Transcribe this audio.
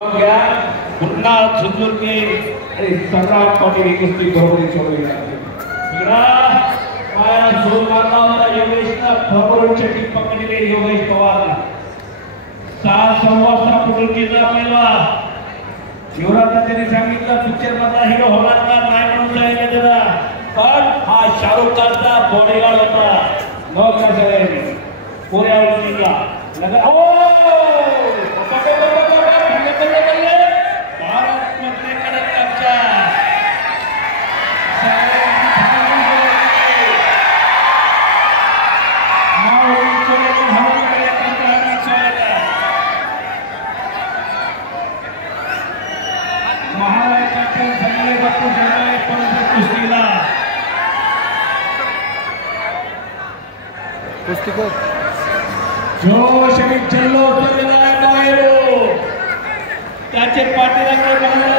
गया पुन्हा सुंदर के सम्राट पाटील कुस्ती बरोबरी सोडली इकडा पाया जोर मारला होता योगेशला बरोबरची टीम पकडले योगेश पवारला 6 वाजता पुढील आपल्याला युवराज त्यांनी सांगितलं पिक्चर मधला हिरो होणार का नाही म्हणून सांगितलं त्याला पण हा शाहरुख खानचा बॉडीगार्ड होता मग काय पुऱ्या उलटीला लगा ओ जोश आणि जल्लोष त्याचे पाठीराखे